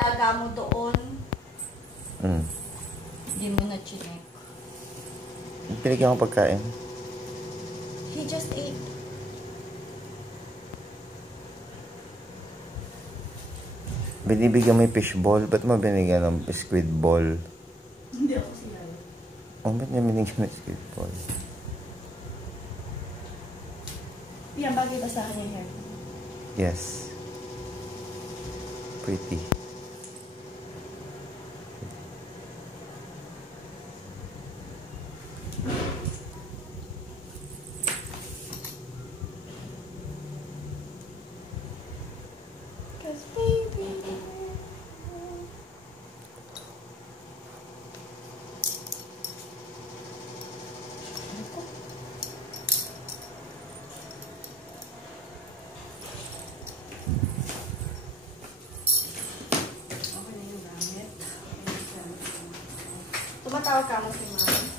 alaga mo doon. Hindi mo na chinek. Pinigyan ko pagkain. He just ate. Binibigyan mo yung fishball. Ba't mo binigyan ng squid ball? Hindi ako siya. Oh, ba't niya binigyan ng squid ball? Yan, bagay ba sa kanya hair? Yes. Pretty. Cause baby. Tumatawag ka mo si Mama.